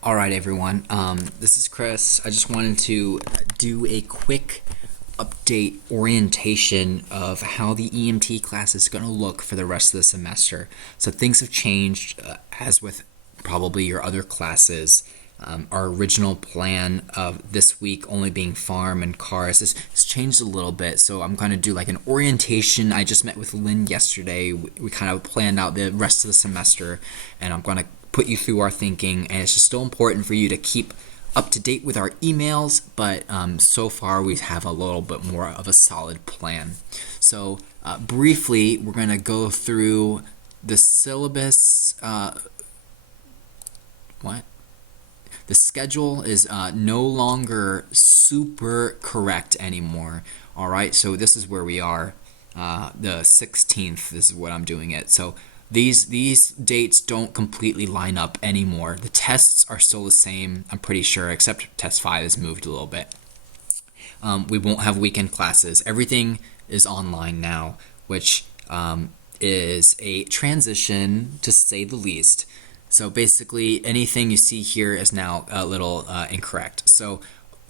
All right, everyone. This is Chris. I just wanted to do a quick update orientation of how the EMT class is going to look for the rest of the semester. So things have changed, as with probably your other classes. Our original plan of this week only being farm and cars has changed a little bit. So I'm going to do like an orientation. I just met with Lynn yesterday. We kind of planned out the rest of the semester, and I'm going to put you through our thinking. And it's just still important for you to keep up to date with our emails, but so far we have a little bit more of a solid plan. So briefly, we're going to go through the syllabus. What? The schedule is no longer super correct anymore. All right, so this is where we are. The 16th, this is what I'm doing it. So these dates don't completely line up anymore. The tests are still the same, I'm pretty sure, except test 5 has moved a little bit. We won't have weekend classes. Everything is online now, which is a transition to say the least. So basically, anything you see here is now a little incorrect. So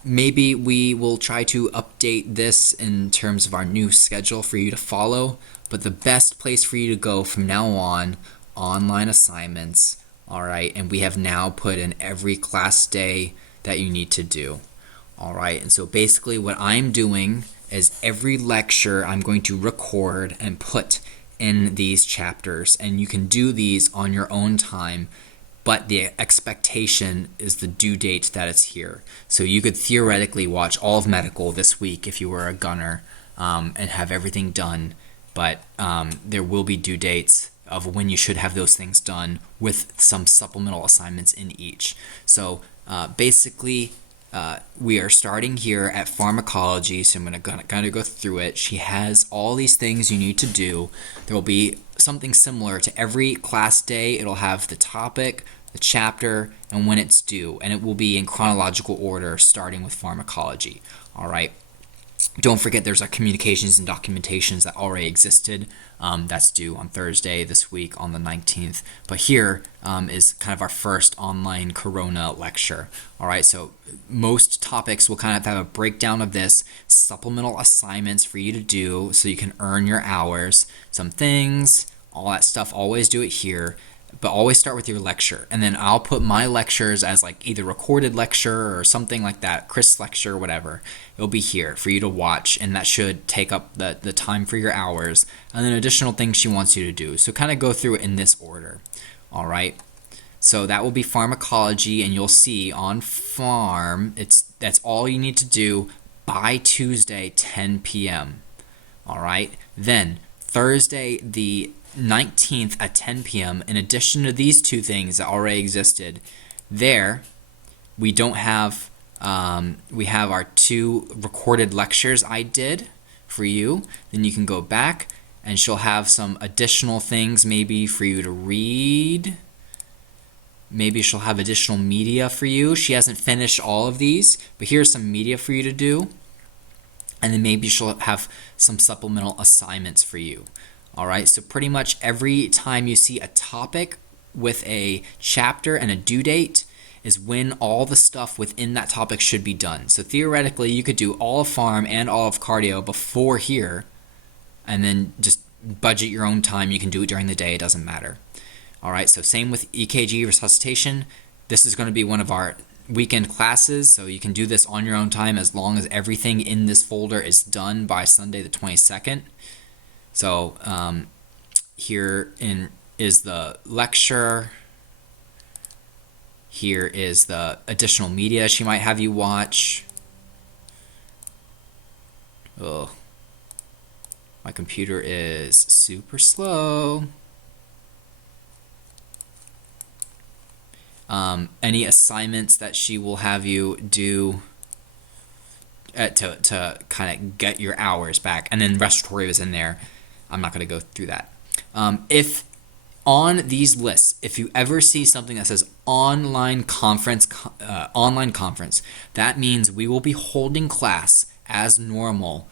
maybe we will try to update this in terms of our new schedule for you to follow. But the best place for you to go from now on, online assignments, all right? And we have now put in every class day that you need to do, all right? And so basically what I'm doing is every lecture I'm going to record and put in these chapters, and you can do these on your own time, but the expectation is the due date that it's here. So you could theoretically watch all of medical this week if you were a gunner, and have everything done, but there will be due dates of when you should have those things done with some supplemental assignments in each. So basically, we are starting here at pharmacology, so I'm going to kind of go through it. She has all these things you need to do. There will be something similar to every class day. It'll have the topic, the chapter, and when it's due, and it will be in chronological order, starting with pharmacology. All right. Don't forget there's our communications and documentations that already existed. That's due on Thursday this week on the 19th. But here is kind of our first online Corona lecture. All right, so most topics will kind of have a breakdown of this, supplemental assignments for you to do so you can earn your hours, some things, all that stuff. Always do it here. But always start with your lecture, and then I'll put my lectures as like either recorded lecture or something like that, Chris lecture, whatever. It'll be here for you to watch, and that should take up the time for your hours, and then additional things she wants you to do. So kind of go through it in this order. All right. So that will be pharmacology, and you'll see on farm, that's all you need to do by Tuesday, 10 p.m. All right. Then Thursday, the 19th at 10 p.m. In addition to these two things that already existed, there we don't have we have our two recorded lectures I did for you. Then you can go back, and she'll have some additional things maybe for you to read. Maybe she'll have additional media for you. She hasn't finished all of these, but here's some media for you to do. And then maybe she'll have some supplemental assignments for you. All right, so pretty much every time you see a topic with a chapter and a due date is when all the stuff within that topic should be done. So theoretically, you could do all of farm and all of cardio before here, and then just budget your own time. You can do it during the day, it doesn't matter. All right, so same with EKG resuscitation. This is going to be one of our weekend classes, so you can do this on your own time as long as everything in this folder is done by Sunday the 22nd. So here is the lecture. Here is the additional media she might have you watch. Oh, my computer is super slow. Any assignments that she will have you do to kind of get your hours back. And then respiratory was in there. I'm not going to go through that. If on these lists, if you ever see something that says online conference, that means we will be holding class as normal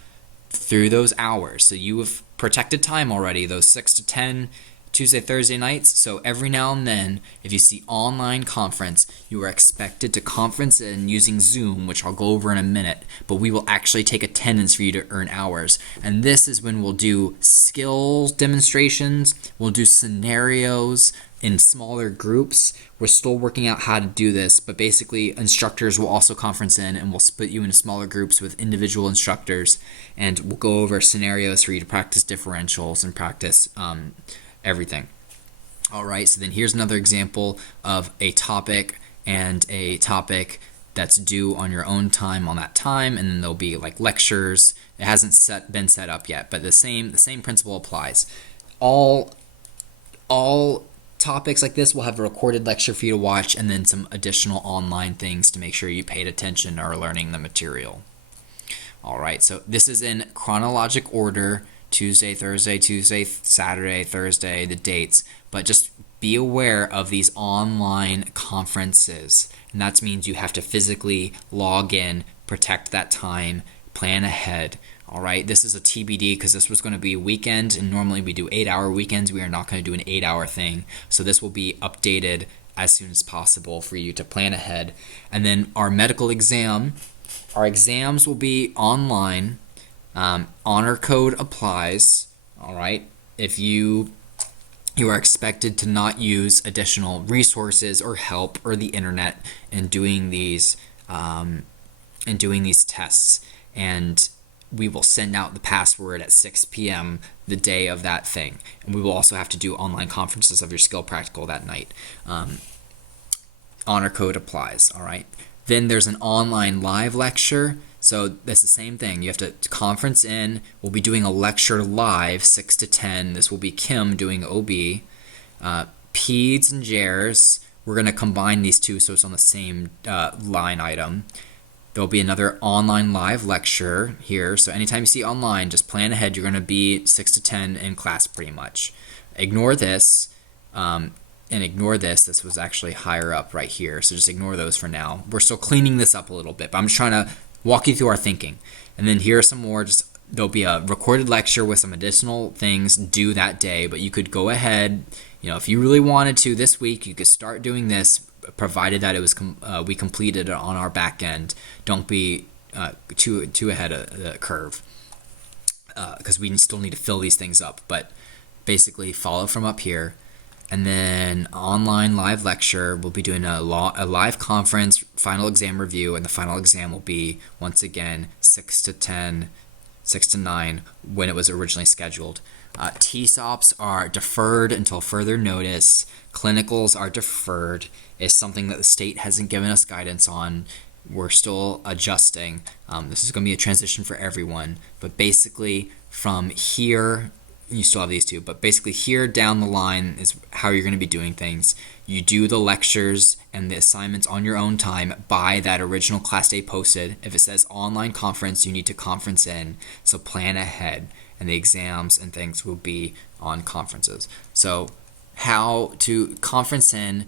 through those hours. So you have protected time already, those 6 to 10 Tuesday, Thursday nights. So every now and then, if you see online conference, you are expected to conference in using Zoom, which I'll go over in a minute, but we will actually take attendance for you to earn hours. And this is when we'll do skills demonstrations, we'll do scenarios in smaller groups. We're still working out how to do this, but basically instructors will also conference in and we'll split you into smaller groups with individual instructors, and we'll go over scenarios for you to practice differentials and practice everything. All right, so then here's another example of a topic and a topic that's due on your own time on that time, and then there'll be like lectures. It hasn't been set up yet, but the same principle applies. All topics like this will have a recorded lecture for you to watch, and then some additional online things to make sure you paid attention or are learning the material. All right, so this is in chronologic order: Tuesday, Saturday, Thursday, the dates, but just be aware of these online conferences, and that means you have to physically log in, protect that time, plan ahead. All right, this is a TBD because this was going to be a weekend, and normally we do 8-hour weekends. We are not going to do an 8-hour thing, so this will be updated as soon as possible for you to plan ahead. And then our medical exam, our exams will be online. Honor code applies. All right, if you are expected to not use additional resources or help or the internet in doing these tests, and we will send out the password at 6 p.m. the day of that thing, and we will also have to do online conferences of your skill practical that night. Honor code applies. All right, then there's an online live lecture. So that's the same thing. You have to conference in. We'll be doing a lecture live, 6 to 10. This will be Kim doing OB. Peds and JERS, we're going to combine these two so it's on the same line item. There'll be another online live lecture here. So anytime you see online, just plan ahead. You're going to be 6 to 10 in class pretty much. Ignore this. And ignore this. This was actually higher up right here. So just ignore those for now. We're still cleaning this up a little bit, but I'm just trying to walk you through our thinking. And then here are some more. There'll be a recorded lecture with some additional things due that day, but you could go ahead, if you really wanted to this week, you could start doing this, provided that it was we completed it on our back end. Don't be too ahead of the curve, because we still need to fill these things up. But basically follow from up here. And then online live lecture, we'll be doing a live conference, final exam review, and the final exam will be, once again, 6 to 9, when it was originally scheduled. TSOPs are deferred until further notice. Clinicals are deferred. It's something that the state hasn't given us guidance on. We're still adjusting. This is going to be a transition for everyone. But basically, from here, you still have these two, but basically here down the line is how you're going to be doing things. You do the lectures and the assignments on your own time by that original class day posted. If it says online conference, you need to conference in, so plan ahead, and the exams and things will be on conferences. So how to conference in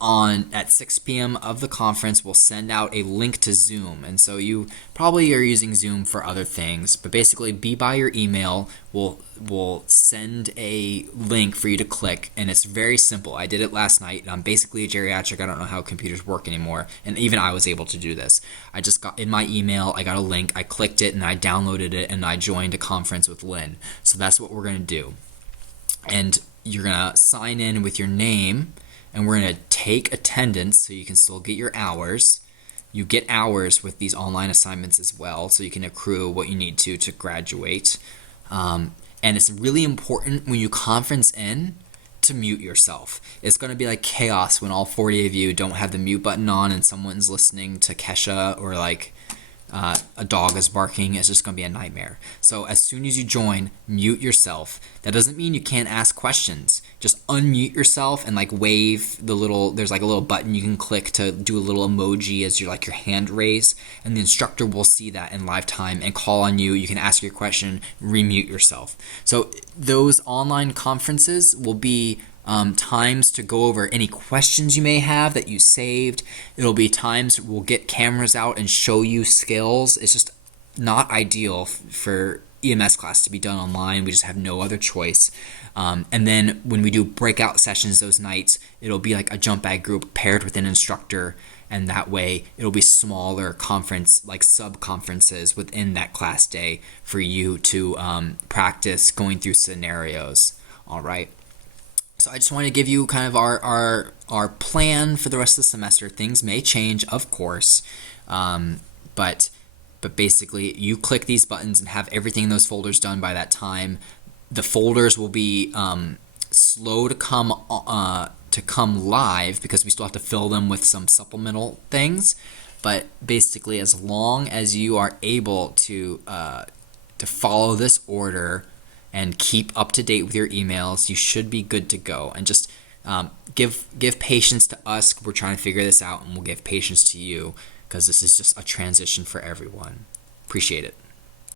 at 6 p.m. of the conference, we'll send out a link to Zoom. And so you probably are using Zoom for other things, but basically be by your email. We'll send a link for you to click, and it's very simple. I did it last night. I'm basically a geriatric. I don't know how computers work anymore, and even I was able to do this. I just got in my email, I got a link, I clicked it, and I downloaded it, and I joined a conference with Lynn. So that's what we're going to do. And you're going to sign in with your name, and we're going to take attendance so you can still get your hours. You get hours with these online assignments as well, so you can accrue what you need to graduate. And it's really important when you conference in to mute yourself. It's going to be like chaos when all 40 of you don't have the mute button on and someone's listening to Kesha, or like a dog is barking. It's just going to be a nightmare. So as soon as you join, mute yourself. That doesn't mean you can't ask questions. Just unmute yourself and like wave there's like a little button you can click to do a little emoji as your hand raise, and the instructor will see that in live time and call on you. You can ask your question, remute yourself. So those online conferences will be times to go over any questions you may have that you saved. It'll be times we'll get cameras out and show you skills. It's just not ideal for EMS class to be done online. We just have no other choice. And then when we do breakout sessions those nights, it'll be like a jump bag group paired with an instructor, and that way it'll be smaller conference, like sub conferences within that class day for you to practice going through scenarios. All right. So I just want to give you kind of our plan for the rest of the semester. Things may change, of course, but basically you click these buttons and have everything in those folders done by that time. The folders will be slow to come live because we still have to fill them with some supplemental things. But basically, as long as you are able to follow this order and keep up to date with your emails, you should be good to go. And just give patience to us. We're trying to figure this out, and we'll give patience to you because this is just a transition for everyone. Appreciate it.